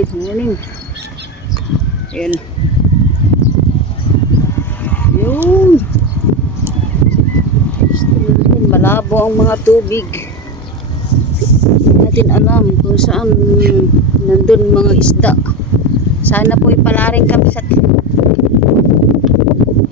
Good morning. Ayan. Yun. Malabo ang mga tubig. Hindi natin alam kung saan nandun mga isda. Sana po ipalaring kami sa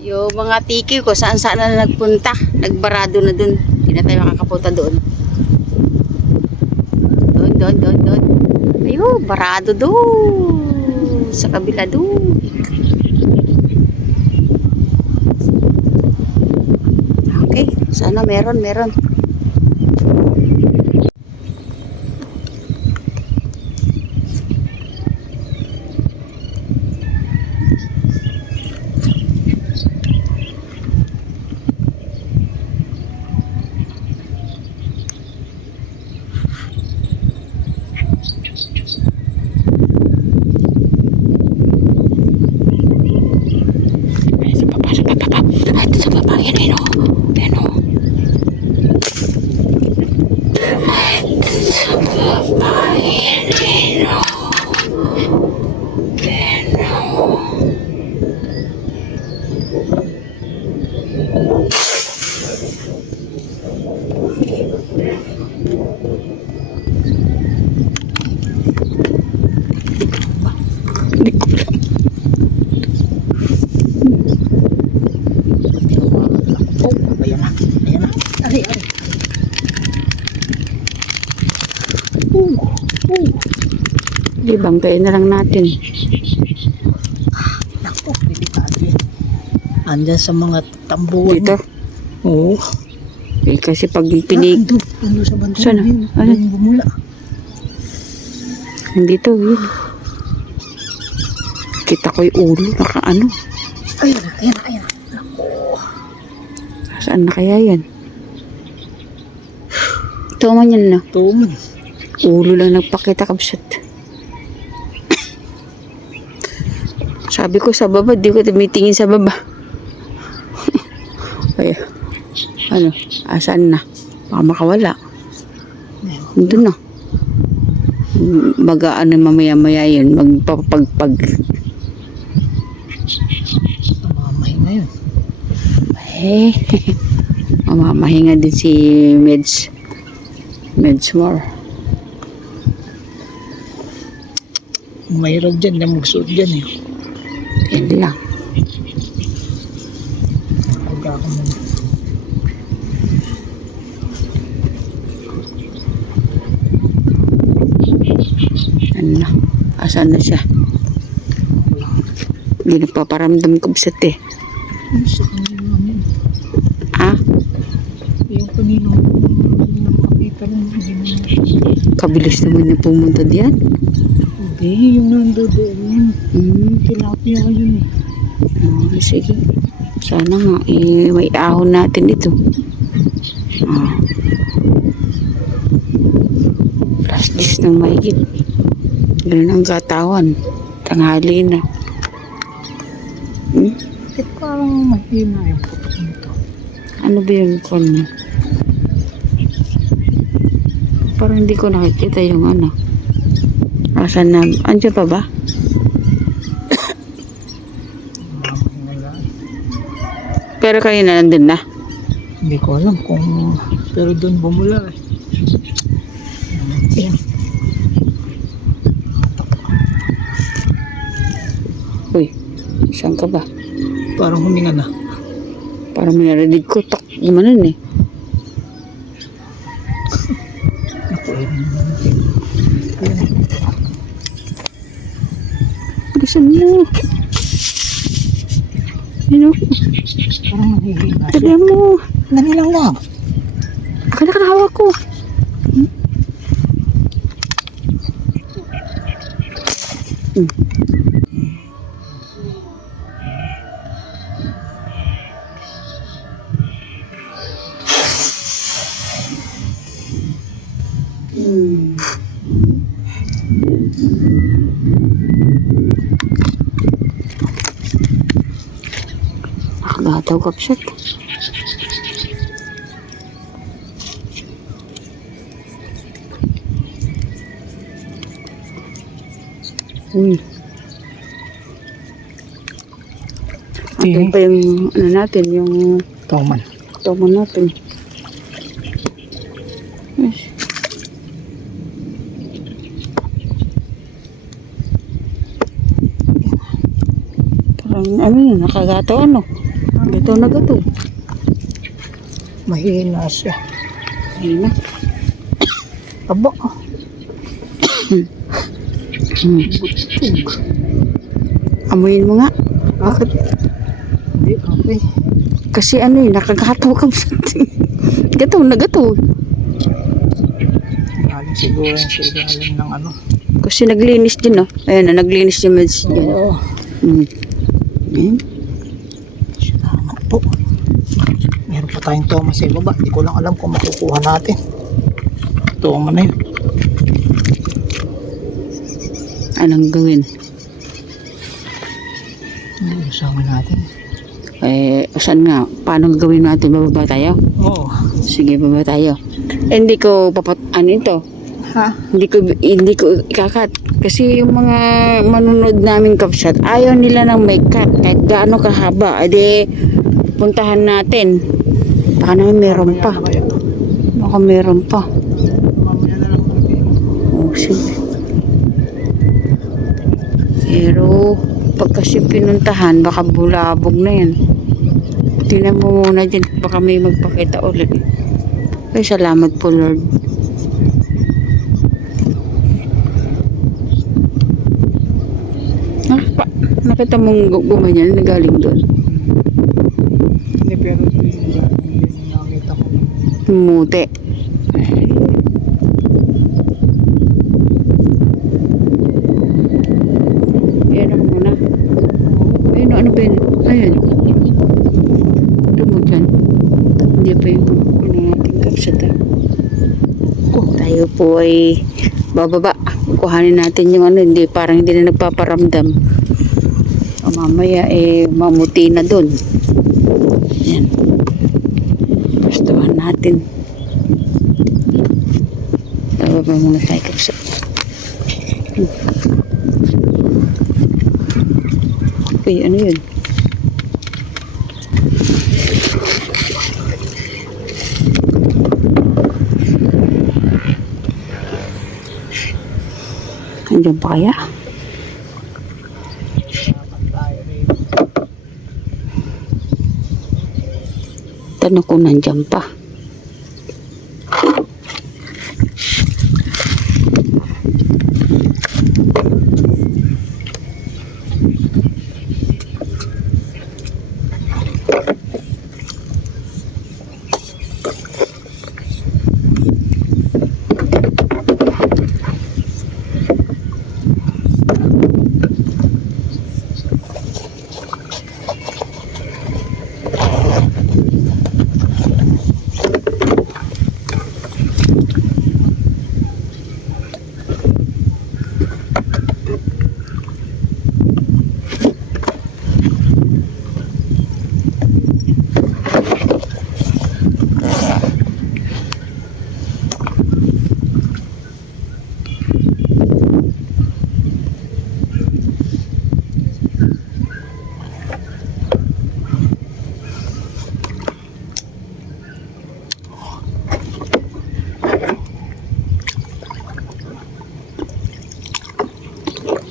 yung mga tiki ko saan na nagpunta. Nagbarado na dun. Hindi na tayo makakapunta doon. Doon. Ayun, barado doon. Sa kabila doon. Okay, sana meron. Sa baba, yan o. Di bangkain na lang natin. Naku, delikado yan. Andyan sa mga tambuhan. Dito? Oo. Kasi pag pinig... Ando sa bantuan. Sana? Ano? Yung bumula. Nandito, yun. Kita ko yung ulo. Nakaano. Ayan na. Naku. Saan na kaya yan? Ito man yan na. Tuman. Ulo lang nagpakita kabsat. Sabi ko sa baba, di ko tumitingin sa baba. Ay, ano, asan na? Baka makawala. Doon na. Magaan na mamaya-maya yun. Magpapagpag. Mamahinga yun. Eh, mamamahinga din si Medsmore. Mahirap dyan na magsuot dyan eh. Yan lang. Pagka ako muna. Ano na? Asan na siya? Hindi nagpaparamdam kabsat eh. Sa kanina yun. Ah? Yung kanina nakakita rin. Kabilis naman na pumunta diyan. Hindi, yung nandoon. Tilapia yun eh. Sige. Sana nga, may ahon natin ito. Plus 10 ng mahigit. Ganun ang katawan. Tanghali na. Parang mahina yung putok nito. Ano ba yung call niya? Parang hindi ko nakikita yung ano. Asan na? Andiyan pa ba? Pero kanina nandun na. Hindi ko alam kung pero doon bumula eh. Ayan. Uy, saan ka ba? Parang huminga na. Parang may narinig ko. Tak, gumanon eh. Naku, Bilisan mo. Ano? parang nahihina siya. Tabi mo. Dali lang lang. Akala ka hawak ko. Nakagataw kapsat. Uy. Ito pa yung ano natin, yung Toman. tomo natin. Yes. Parang ano yun, nakagataw ano. Gato na gato. Mahina siya. Ayun na. Aba. Amuyin mo nga. Bakit? Hindi, okay. Kasi ano yun, nakagataw ka. Gato na gato. Galing siguro yung sigalan ng ano. Kasi naglinis din, no? Ayan na, naglinis yung meds dyan. Oo. Ayan. Salamat po. Meron pa tayong toma sa ibaba. Hindi ko lang alam kung makukuha natin. Toma na yun. Anong gawin? Usama natin. Saan nga? Paano gawin natin? Bababa tayo? Oo. Sige, baba tayo. Hindi ko ano ito? Ha? Hindi ko ikakat. Kasi yung mga manunod namin kapsat, ayaw nila ng may cut. Kahit gaano kahaba. Ade, puntahan natin. Baka naman meron pa. Baka meron pa. Mamaya na lang natin. Oh, sige. Pero, pag kasi pinuntahan, baka bulabog na yan. Tingnan mo muna dyan. Baka may magpakita ulit. Ay, salamat po, Lord. Nakita mong gumanyan na galing doon. Hindi, pero hindi nakita ko. Mute. Ayan ako muna. Ayun, ano ba yun? Ayan. Ito mo dyan. Hindi pa yung ano natin kapsat. Tayo po ay bababa. Kuhanin natin yung ano, hindi, parang hindi na nagpaparamdam. O mamaya mamuti na dun. Yan. Gustuhan natin. Bababa muna tayo kapsat. Okay, ano yun? Andiyan pa kaya? Tanong ko nandiyan pa.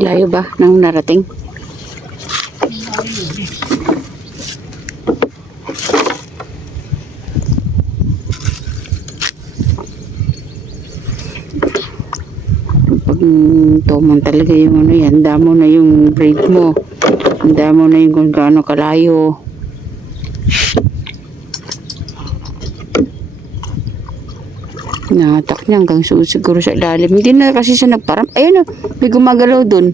Layo ba nang narating? Pag tumon talaga yung ano yan, damo na yung braid mo. Damo na yung kung gaano kalayo. Natak niya hanggang siguro sa ilalim. Hindi na kasi siya nagparam. Ayun o, may gumagalaw dun.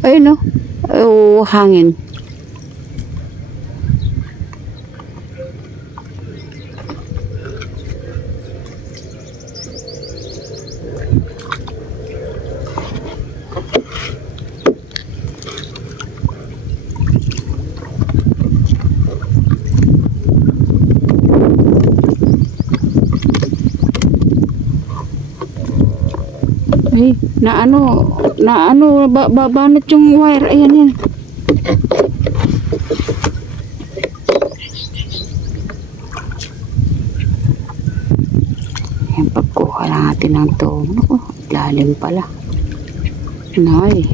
Ayun o, oh, hangin. Ay, babanat yung wire. Ayan, yan. Ayan, pagkuha natin ng tomo. Naku, lalim pala. Nay.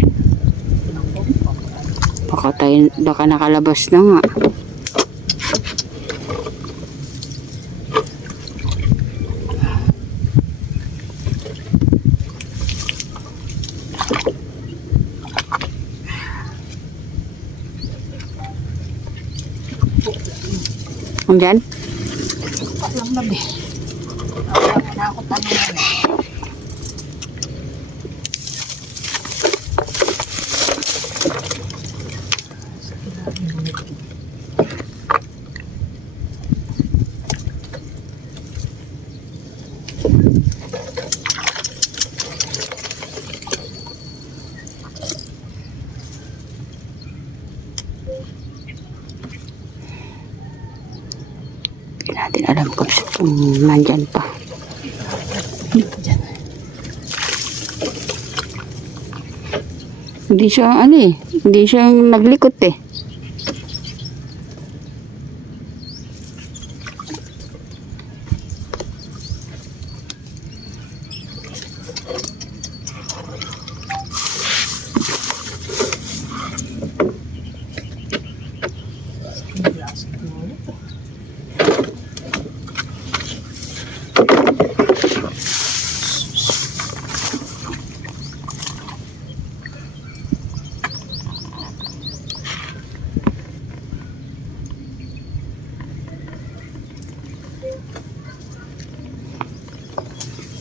Baka nakalabas na nga. Andyan? Alam na be. Alam na ako tanong na. Hindi natin alam kung nandyan pa. Diyan. Hindi siya hindi siya naglikot eh.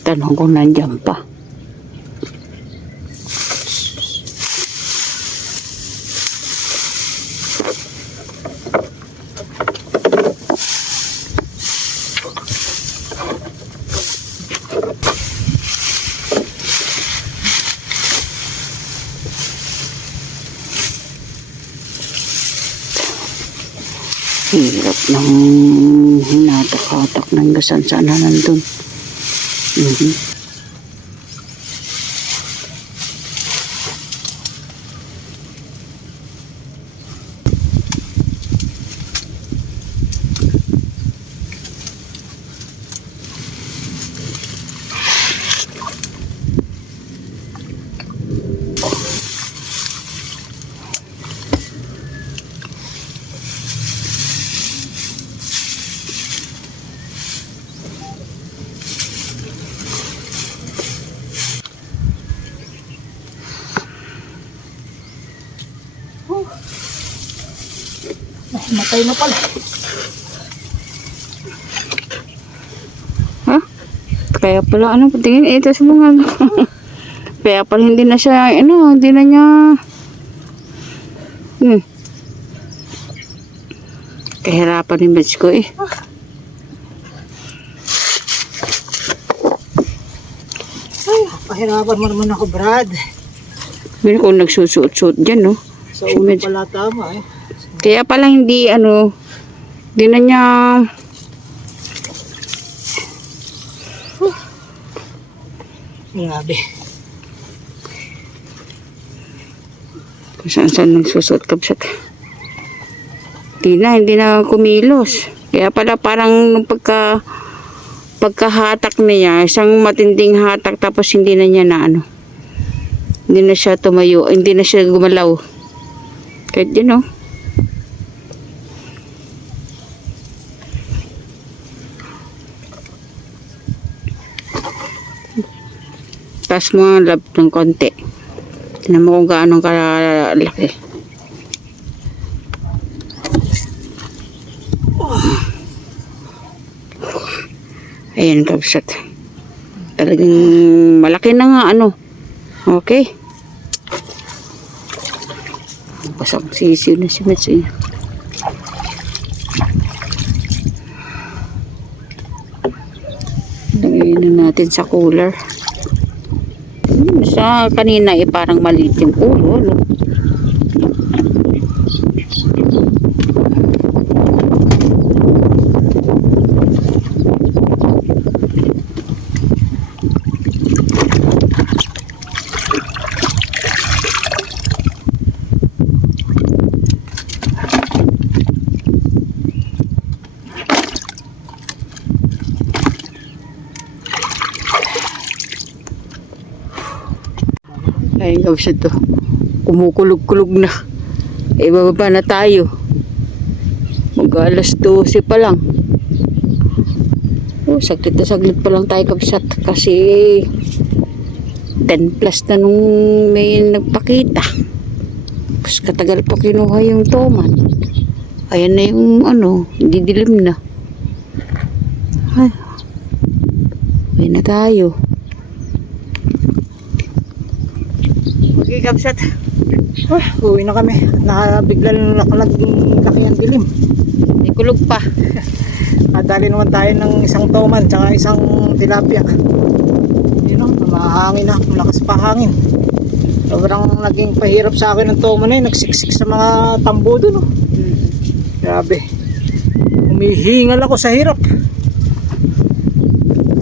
Tanong kung nandyan pa. Hirap ng hinatak-hatak ng gasan sana nandun. Matay na pala. Ha? Kaya pala patingin ito sa mga kaya pala hindi na siya hindi na niya kahirapan ni batch ko eh. Ay, pahirapan mo naman ako, Brad. Pero kung nagsusuot-suot dyan, no? Sa ulo pala tama eh. Kaya pala hindi hindi na niya grabe. Kung saan nagsusot kabsat. Hindi na kumilos. Kaya pala parang nung pagkahatak niya, isang matinding hatak tapos hindi na niya hindi na siya tumayo, hindi na siya gumalaw. Kahit yun, taas mo ang lab ng konti. Tignan mo kung gaano kalaki. Ayan, kabsat. Talagang malaki na nga, Okay. Pasang sisiw na si Metsu. Lagay na natin sa cooler. Sa kanina parang maliit yung ulo, Ay, kapsat to. Kumukulog-kulog na. Eh, bababa na tayo. Mag-alas 12 pa lang. Oh, saglit na saglit pa lang tayo kapsat. Kasi 10 plus na nung may nagpakita. Tapos katagal pa kinuha yung toman. Ayan na yung ano, didilim na. Ay, uwi na tayo. Okay, kapsat. Uwi na kami. Biglang laki ang dilim. May kulog pa. Dali naman tayo ng isang toman tsaka isang tilapia. Yun o, mahangin na. Malakas pa hangin. Sobrang naging pahirap sa akin ng toman na yun. Nagsiksik sa mga tambo dun. Grabe. Humihingal ako sa hirap.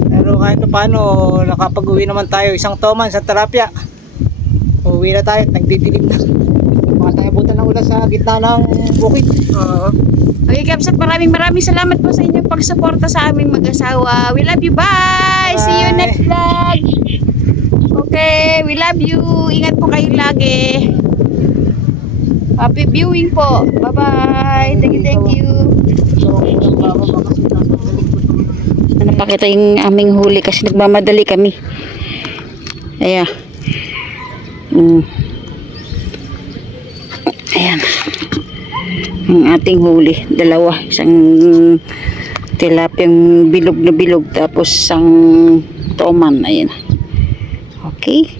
Pero kahit paano, nakapag-uwi naman tayo. Isang toman, isang tilapia. Uwi na tayo at nagdidilim na. Baka tayo buta ng ulan sa gitna ng bukid. Okay, kapsat, maraming salamat po sa inyong pagsuporta sa aming mag-asawa. We love you. Bye! See you Bye. next vlog. Okay, we love you. Ingat po kayo lagi. Happy viewing po. Bye-bye. Thank you. Napakita yung aming huli kasi nagmamadali kami. Ayan. Ayan. Ang ating huli. Dalawa. Isang tilapiyang bilog na bilog. Tapos isang toman. Ayan. Okay.